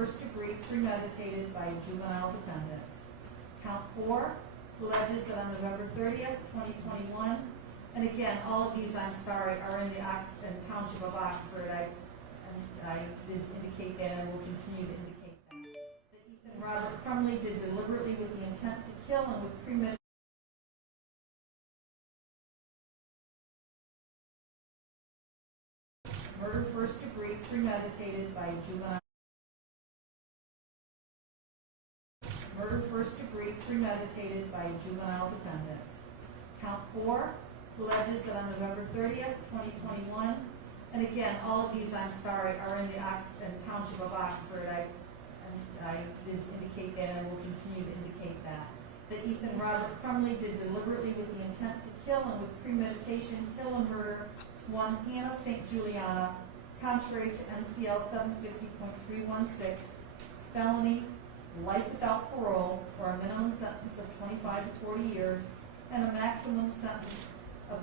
first degree premeditated by a juvenile defendant. Count 4 alleges that on November 30th, 2021, and again, all of these, I'm sorry, are in the Township of Oxford. I did indicate that and will continue to indicate that. That Ethan Robert Crumbley did deliberately with the intent to kill and with premeditation. Murder first degree premeditated by a juvenile. Murder first degree premeditated by a juvenile defendant. Count 4 alleges that on November 30th, 2021, and again, all of these, I'm sorry, are in the Township of Oxford. I did indicate that and will continue to indicate that. That Ethan Robert Crumbley did deliberately with the intent to kill and with premeditation kill and murder one Hannah St. Juliana, contrary to MCL 750.316, felony, life without parole, or a minimum sentence of 25 to 40 years, and a maximum sentence of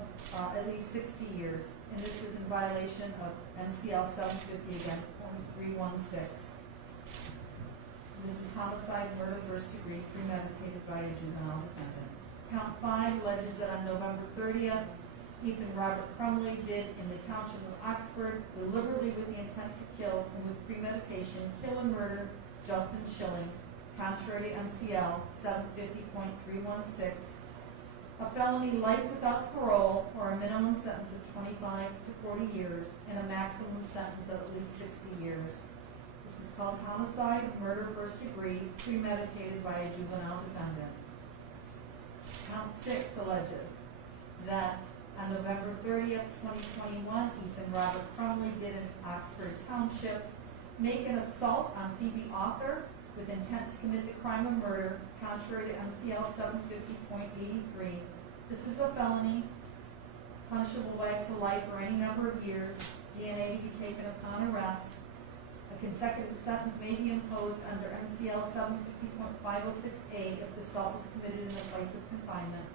at least 60 years. And this is in violation of MCL 750 again, 316. This is homicide, murder, first degree, premeditated by a juvenile defendant. Count 5 alleges that on November 30th, Ethan Robert Crumbley did in the Township of Oxford, deliberately with the intent to kill and with premeditation, kill and murder Justin Schilling, contrary to MCL 750.316, a felony life without parole or a minimum sentence of 25 to 40 years and a maximum sentence of at least 60 years. This is called homicide, murder first degree, premeditated by a juvenile defendant. Count 6 alleges that on November 30th, 2021, Ethan Robert Crumbley did in Oxford Township make an assault on Phoebe Author with intent to commit the crime of murder, contrary to MCL 750.83. This is a felony, punishable by up to life or any number of years, DNA to be taken upon arrest. A consecutive sentence may be imposed under MCL 750.506A if the assault was committed in the place of confinement.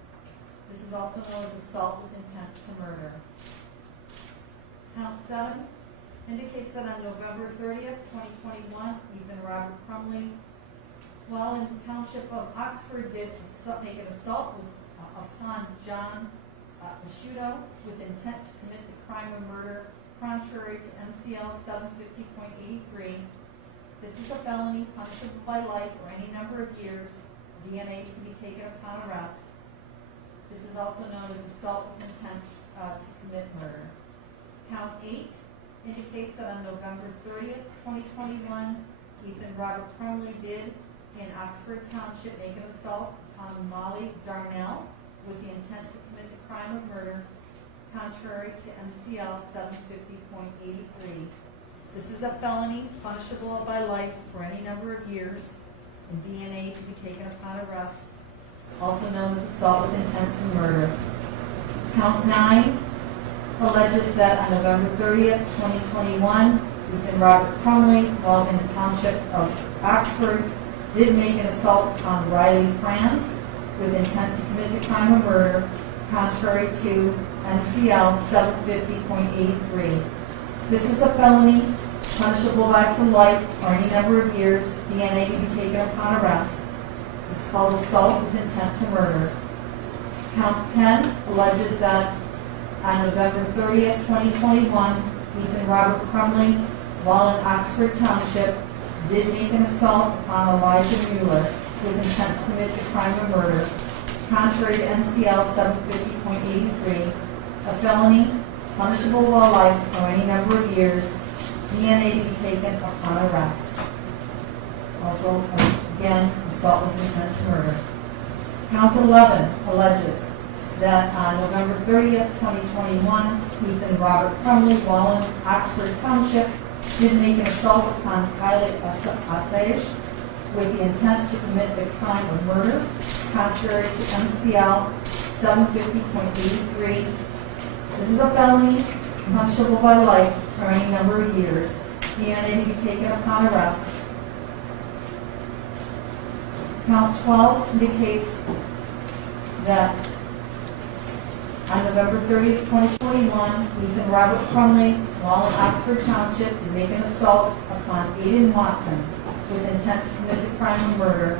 This is also known as assault with intent to murder. Count 7 indicates that on November 30th, 2021, Ethan Robert Crumbley, while in the Township of Oxford, did make an assault upon John Asciutto with intent to commit the crime of murder, contrary to MCL 750.83. This is a felony, punishable by life or any number of years, DNA to be taken upon arrest. This is also known as assault with intent to commit murder. Count 8 indicates that on November 30th, 2021, Ethan Robert Crumbley did in Oxford Township make an assault on Molly Darnell with the intent to commit the crime of murder, contrary to MCL 750.83. This is a felony, punishable by life for any number of years, and DNA to be taken upon arrest, also known as assault with intent to murder. Count 9 alleges that on November 30th, 2021, Ethan Robert Crumbley, while in the Township of Oxford, did make an assault on Riley Franz with intent to commit the crime of murder, contrary to MCL 750.83. This is a felony, punishable by up to life or any number of years, DNA to be taken upon arrest. This is called assault with intent to murder. Count 10 alleges that on November 30th, 2021, Ethan Robert Crumbley, while in Oxford Township, did make an assault upon Elijah Mueller with intent to commit the crime of murder, contrary to MCL 750.83, a felony, punishable by life or any number of years, DNA to be taken upon arrest. Also, again, assault with intent to murder. Count 11 alleges that on November 30th, 2021, Ethan Robert Crumbley, while in Oxford Township, did make an assault upon Kylie Assange with the intent to commit the crime of murder, contrary to MCL 750.83. This is a felony, punishable by life or any number of years. DNA to be taken upon arrest. Count 12 indicates that on November 30th, 2021, Ethan Robert Crumbley, while in Oxford Township, did make an assault upon Aiden Watson with intent to commit the crime of murder,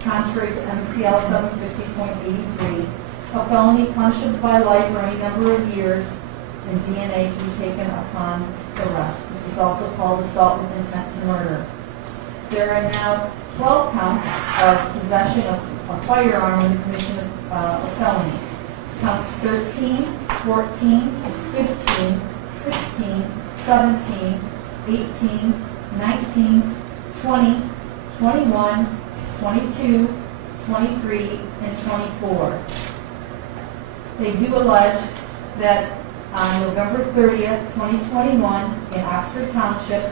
contrary to MCL 750.83, a felony punishable by life or any number of years, and DNA to be taken upon arrest. This is also called assault with intent to murder. There are now 12 counts of possession of a firearm in the commission of a felony. Counts 13, 14, 15, 16, 17, 18, 19, 20, 21, 22, 23, and 24. They do allege that on November 30th, 2021, in Oxford Township,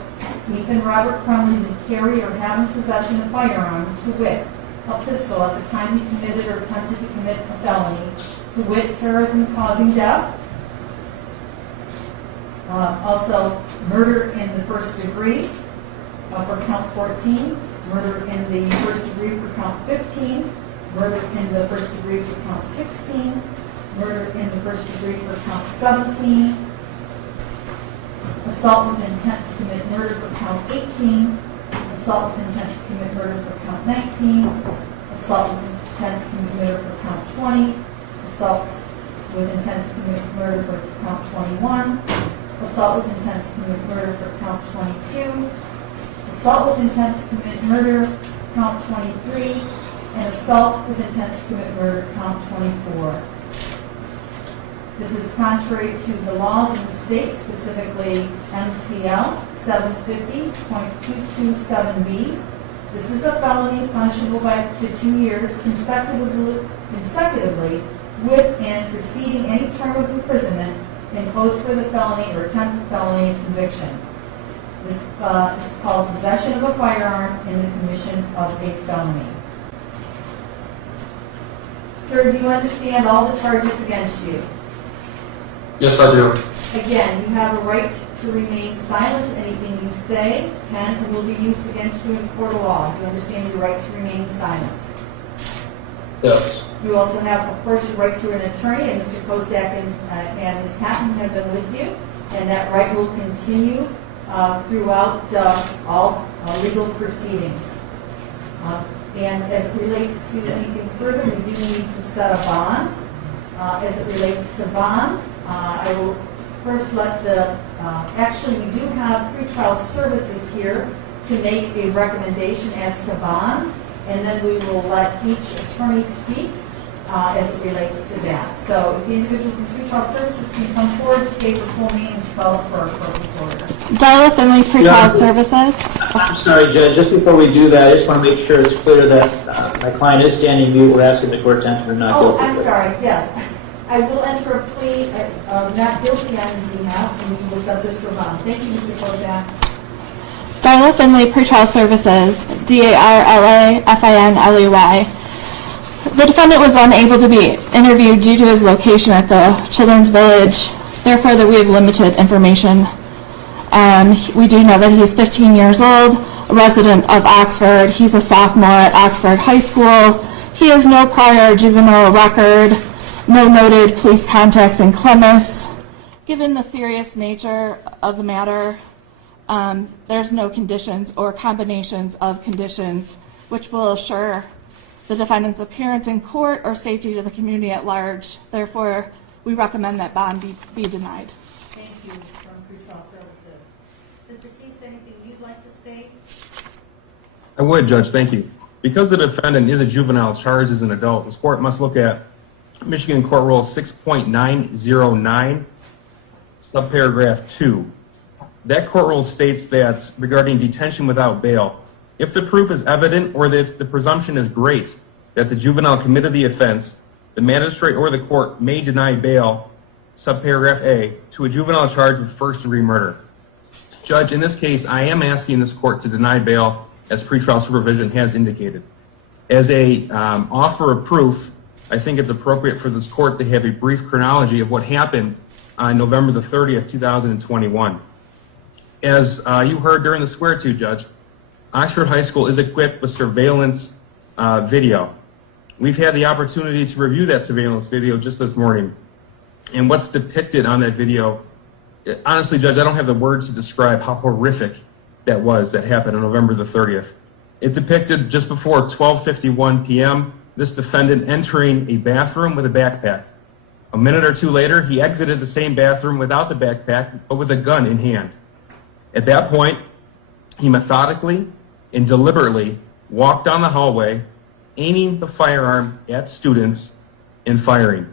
Ethan Robert Crumbley did carry or have in possession a firearm, to wit, a pistol at the time he committed or attempted to commit a felony, to wit, terrorism causing death, also murder in the first degree for count 14, murder in the first degree for count 15, murder in the first degree for count 16, murder in the first degree for count 17, assault with intent to commit murder for count 18, assault with intent to commit murder for count 19, assault with intent to commit murder for count 20, assault with intent to commit murder for count 21, assault with intent to commit murder for count 22, assault with intent to commit murder count 23, and assault with intent to commit murder count 24. This is contrary to the laws in the state, specifically MCL 750.227B. This is a felony punishable by up to 2 years consecutively with and preceding any term of imprisonment imposed for the felony or attempted felony conviction. This is called possession of a firearm in the commission of a felony. Sir, do you understand all the charges against you? Yes, I do. Again, you have a right to remain silent. Anything you say can and will be used against you in court of law. Do you understand your right to remain silent? Yes. You also have, of course, your right to an attorney, and Mr. Kosak and Ms. Hatton have been with you, and that right will continue throughout all legal proceedings. And as it relates to anything further, we do need to set a bond. As it relates to bond, I will first let actually we do have pretrial services here to make a recommendation as to bond, and then we will let each attorney speak as it relates to that. So if the individual from pretrial services can come forward, state your full name and spell it for our court reporter. Darla Finley, pretrial services. I'm sorry, Judge, just before we do that, I just want to make sure it's clear that my client is standing mute. We're asking the court attention to not guilty. Oh, I'm sorry, yes. I will enter a plea not guilty on his behalf, and we will set this for bond. Thank you, Mr. Kosak. Darla Finley, pretrial services. DARLAFINLEY. The defendant was unable to be interviewed due to his location at the Children's Village. Therefore, that we have limited information. We do know that he's 15 years old, a resident of Oxford. He's a sophomore at Oxford High School. He has no prior juvenile record, no noted police contacts in Clemmis. Given the serious nature of the matter, there's no conditions or combinations of conditions which will assure the defendant's appearance in court or safety to the community at large. Therefore, we recommend that bond be denied. Thank you from pretrial services. Mr. Keast, anything you'd like to state? I would, Judge, thank you. Because the defendant is a juvenile charged as an adult, this court must look at Michigan Court Rule 6.909, subparagraph 2. That court rule states that regarding detention without bail, if the proof is evident or that the presumption is great that the juvenile committed the offense, the magistrate or the court may deny bail, subparagraph A, to a juvenile charged with first-degree murder. Judge, in this case, I am asking this court to deny bail as pretrial supervision has indicated. As a offer of proof, I think it's appropriate for this court to have a brief chronology of what happened on November the 30th, 2021. As you heard during the swear-to, Judge, Oxford High School is equipped with surveillance video. We've had the opportunity to review that surveillance video just this morning. And what's depicted on that video, honestly, Judge, I don't have the words to describe how horrific that happened on November the 30th. It depicted just before 12:51 p.m. this defendant entering a bathroom with a backpack. A minute or two later, he exited the same bathroom without the backpack, but with a gun in hand. At that point, he methodically and deliberately walked down the hallway, aiming the firearm at students and firing.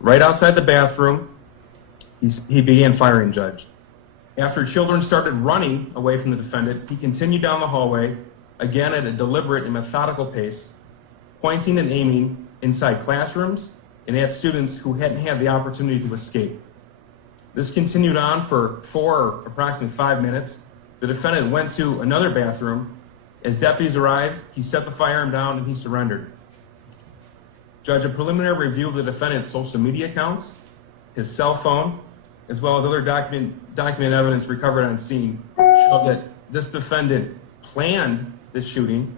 Right outside the bathroom, he began firing, Judge. After children started running away from the defendant, he continued down the hallway, again at a deliberate and methodical pace, pointing and aiming inside classrooms and at students who hadn't had the opportunity to escape. This continued on for approximately 5 minutes. The defendant went to another bathroom. As deputies arrived, he set the firearm down and he surrendered. Judge, a preliminary review of the defendant's social media accounts, his cell phone, as well as other document evidence recovered on scene showed that this defendant planned this shooting.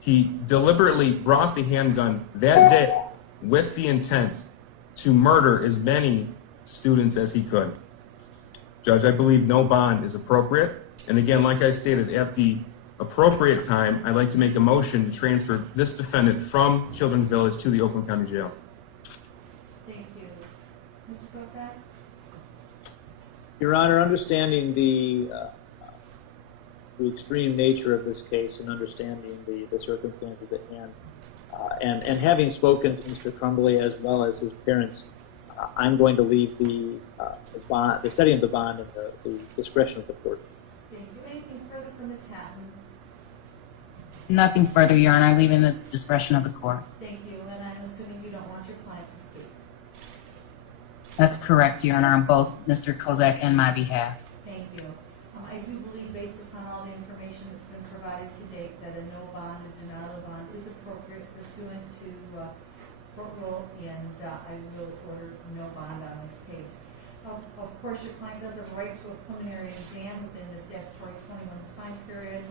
He deliberately brought the handgun that day with the intent to murder as many students as he could. Judge, I believe no bond is appropriate. And again, like I stated, at the appropriate time, I'd like to make a motion to transfer this defendant from Children's Village to the Oakland County Jail. Thank you. Mr. Kosak? Your Honor, understanding the extreme nature of this case and understanding the circumstances at hand, and having spoken to Mr. Crumbley as well as his parents, I'm going to leave the setting of the bond and the discretion of the court. Thank you. Anything further from Ms. Hatton? Nothing further, Your Honor. I leave in the discretion of the court. Thank you. And I'm assuming you don't want your client to speak. That's correct, Your Honor, on both Mr. Kozak and my behalf. Thank you. I do believe, based upon all the information that's been provided to date, that a no bond, a denial of bond is appropriate pursuant to court rule, and I will order no bond on this case. Of course, your client does have a right to a preliminary exam within the statutory 21 time period,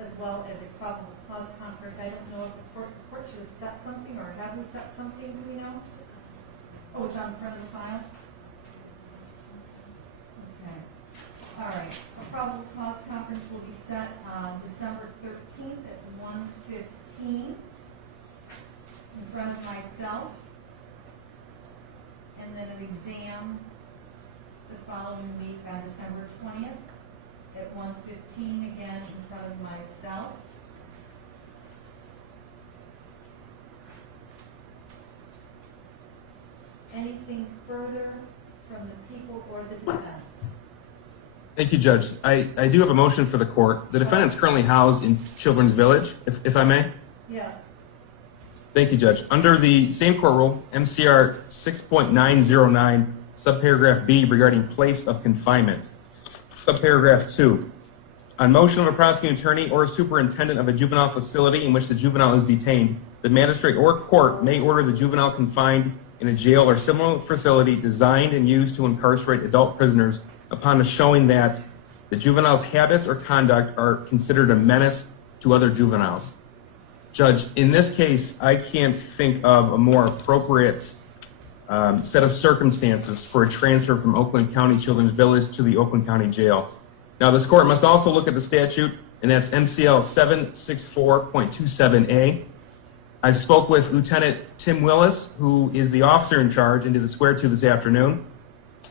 as well as a probable cause conference. I don't know if the court should have set something, or have we set something, do we know? Oh, it's on the front of the file? Okay. All right. A probable cause conference will be set on December 13th at 1:15 in front of myself, and then an exam the following week on December 20th at 1:15 again in front of myself. Anything further from the people or the defense? Thank you, Judge. I do have a motion for the court. The defendant is currently housed in Children's Village, if I may. Yes. Thank you, Judge. Under the same court rule, MCR 6.909, subparagraph B regarding place of confinement. Subparagraph 2. On motion of a prosecuting attorney or a superintendent of a juvenile facility in which the juvenile is detained, the magistrate or court may order the juvenile confined in a jail or similar facility designed and used to incarcerate adult prisoners upon a showing that the juvenile's habits or conduct are considered a menace to other juveniles. Judge, in this case, I can't think of a more appropriate set of circumstances for a transfer from Oakland County Children's Village to the Oakland County Jail. Now, this court must also look at the statute, and that's MCL 764.27A. I spoke with Lieutenant Tim Willis, who is the officer in charge, into the square two this afternoon.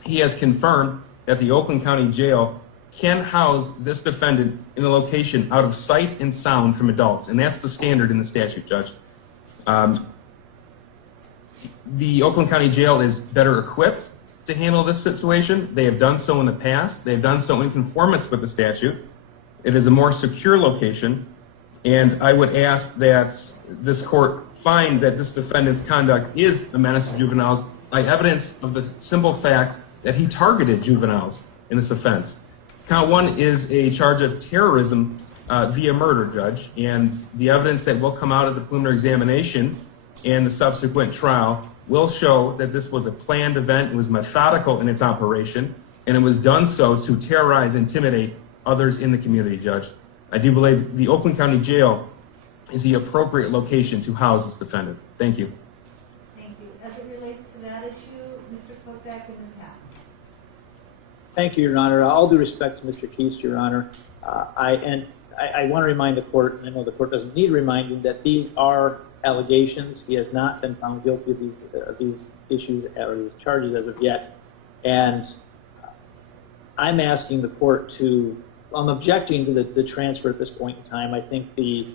He has confirmed that the Oakland County Jail can house this defendant in a location out of sight and sound from adults, and that's the standard in the statute, Judge. The Oakland County Jail is better equipped to handle this situation. They have done so in the past. They've done so in conformance with the statute. It is a more secure location, and I would ask that this court find that this defendant's conduct is a menace to juveniles by evidence of the simple fact that he targeted juveniles in this offense. Count 1 is a charge of terrorism via murder, Judge, and the evidence that will come out of the preliminary examination and the subsequent trial will show that this was a planned event, it was methodical in its operation, and it was done so to terrorize and intimidate others in the community, Judge. I do believe the Oakland County Jail is the appropriate location to house this defendant. Thank you. Thank you. As it relates to that issue, Mr. Kozak and Ms. Hack. Thank you, Your Honor. All due respect to Mr. Keast, Your Honor, I want to remind the court, and I know the court doesn't need reminding, that these are allegations. He has not been found guilty of these issues or these charges as of yet. And I'm asking the court to, I'm objecting to the transfer at this point in time. I think the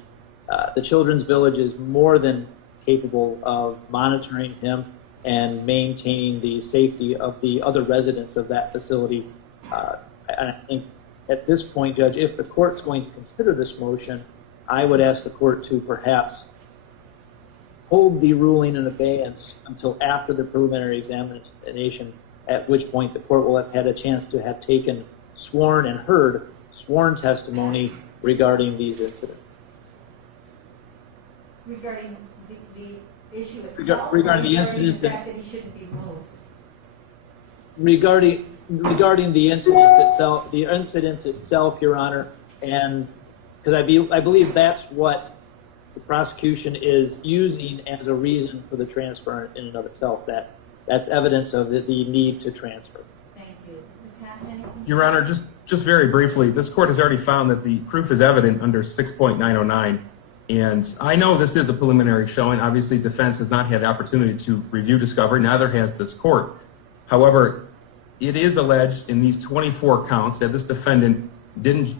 Children's Village is more than capable of monitoring him and maintaining the safety of the other residents of that facility. I think at this point, Judge, if the court's going to consider this motion, I would ask the court to perhaps hold the ruling in abeyance until after the preliminary examination, at which point the court will have had a chance to have taken sworn and heard sworn testimony regarding these incidents. Regarding the issue itself? Regarding the incident, incident, the fact that he shouldn't be moved? Regarding the incidents itself, Your Honor, and because I believe that's what the prosecution is using as a reason for the transfer in and of itself. That's evidence of the need to transfer. Thank you. Ms. Hatton, anything? Your Honor, just very briefly, this court has already found that the proof is evident under 6.909. And I know this is a preliminary showing. Obviously, defense has not had the opportunity to review discovery, neither has this court. However, it is alleged in these 24 counts that this defendant didn't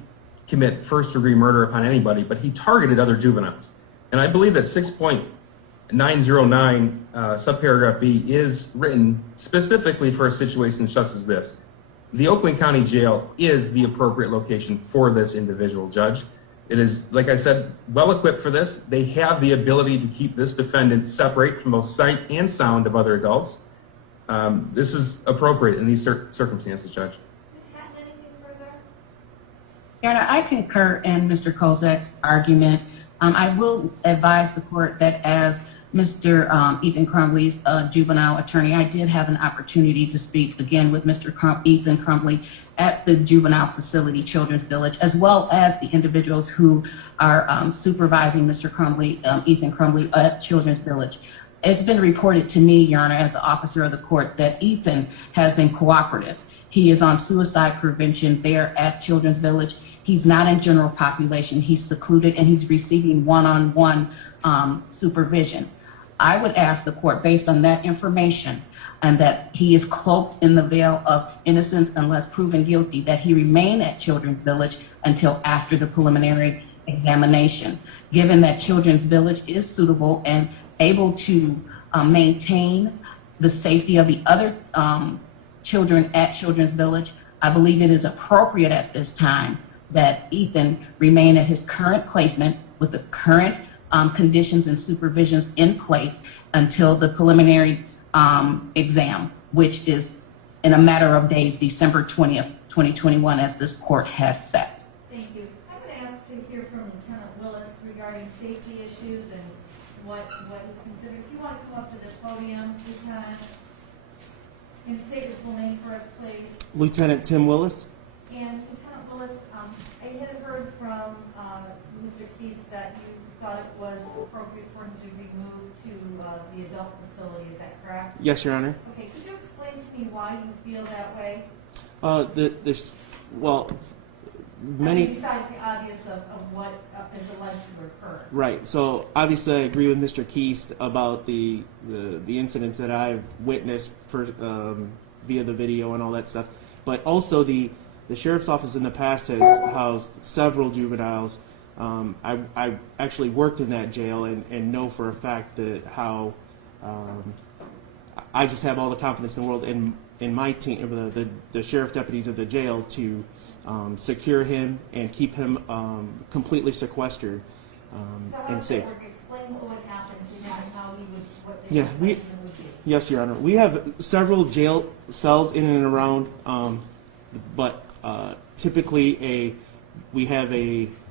commit first-degree murder upon anybody, but he targeted other juveniles. And I believe that 6.909 subparagraph B is written specifically for a situation such as this. The Oakland County Jail is the appropriate location for this individual, Judge. It is, like I said, well equipped for this. They have the ability to keep this defendant separate from both sight and sound of other adults. This is appropriate in these circumstances, Judge. Ms. Hatton, anything further? Your Honor, I concur in Mr. Kozak's argument. I will advise the court that as Mr. Ethan Crumbley's juvenile attorney, I did have an opportunity to speak again with Mr. Ethan Crumbley at the juvenile facility, Children's Village, as well as the individuals who are supervising Mr. Crumbley, Ethan Crumbley at Children's Village. It's been reported to me, Your Honor, as the officer of the court, that Ethan has been cooperative. He is on suicide prevention there at Children's Village. He's not in general population. He's secluded and he's receiving one-on-one supervision. I would ask the court, based on that information, and that he is cloaked in the veil of innocence unless proven guilty, that he remain at Children's Village until after the preliminary examination. Given that Children's Village is suitable and able to maintain the safety of the other children at Children's Village, I believe it is appropriate at this time that Ethan remain at his current placement with the current conditions and supervisions in place until the preliminary exam, which is in a matter of days, December 20th, 2021, as this court has set. Thank you. I would ask to hear from Lieutenant Willis regarding safety issues and what is considered. If you want to come up to the podium, Lieutenant, and state your full name for us, please. Lieutenant Tim Willis. And Lieutenant Willis, I had heard from Mr. Keese that you thought it was appropriate for him to be moved to the adult facility. Is that correct? Yes, Your Honor. Okay. Could you explain to me why you feel that way? Many. Besides the obvious of what is alleged to occur. Right. So obviously, I agree with Mr. Keese about the incidents that I've witnessed via the video and all that stuff. But also the sheriff's office in the past has housed several juveniles. I actually worked in that jail and know for a fact that how I just have all the confidence in the world in my team, the sheriff deputies of the jail, to secure him and keep him completely sequestered and safe. Explain what would happen to him and how he would, what the Yeah, punishment would be. Yes, Your Honor. We have several jail cells in and around, but typically we have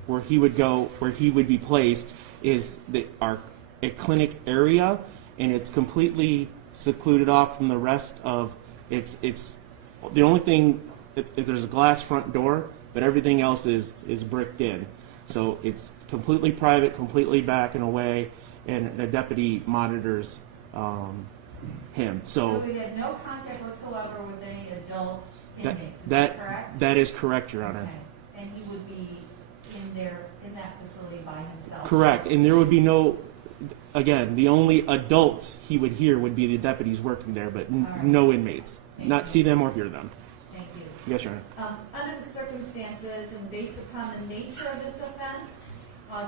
where he would go, where he would be placed is a clinic area, and it's completely secluded off from the rest of it's the only thing. If there's a glass front door, but everything else is bricked in, so it's completely private, completely back and away, and the deputy monitors him. So we had no contact whatsoever with any adult inmates. Is that correct? That is correct, Your Honor. Okay. And he would be in there in that facility by himself. Correct, and there would be no, again, the only adults he would hear would be the deputies working there, but right. no inmates. Thank Not you. see them or hear them. Thank you. Yes, Your Honor. Under the circumstances and based upon the nature of this offense,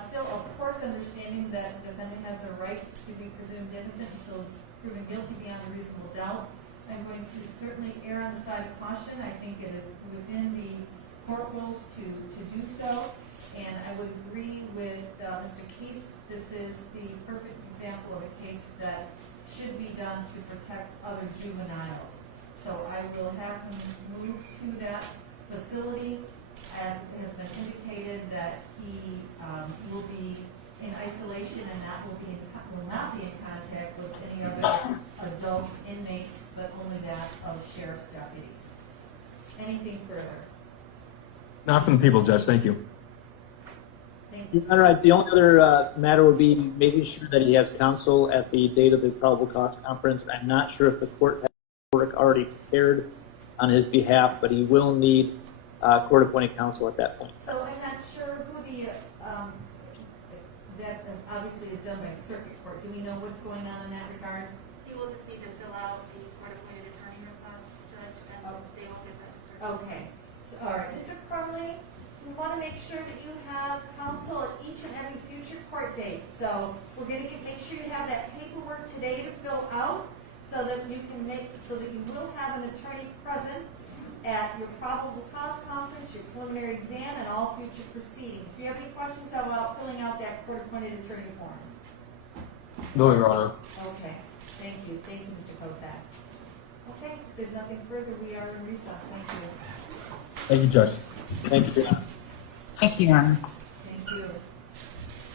still, of course, understanding that the defendant has a right to be presumed innocent until proven guilty beyond a reasonable doubt, I'm going to certainly err on the side of caution. I think it is within the court rules to do so, and I would agree with Mr. Keese. This is the perfect example of a case that should be done to protect other juveniles. So I will have him move to that facility, as has been indicated that he will be in isolation and will not be in contact with any other adult inmates, but only that of sheriff's deputies. Anything further? Not from the people, Judge. Thank you. Thank you. Your Honor, the only other matter would be making sure that he has counsel at the date of the probable cause conference. I'm not sure if the court has work already prepared on his behalf, but he will need court-appointed counsel at that point. So I'm not sure who that obviously is done by circuit court. Do we know what's going on in that regard? He will just need to fill out the court-appointed attorney request, Judge, and they will get that to circuit. Okay. So, all right. Mr. Crumbley, we want to make sure that you have counsel at each and every future court date. So we're going to make sure you have that paperwork today to fill out so that you will have an attorney present at your probable cause conference, your preliminary exam, and all future proceedings. Do you have any questions about filling out that court-appointed attorney form? No, Your Honor. Okay. Thank you. Thank you, Mr. Kozak. Okay. If there's nothing further, we are in recess. Thank you. Thank you, Judge. Thank you, Your Honor. Thank you, Your Honor.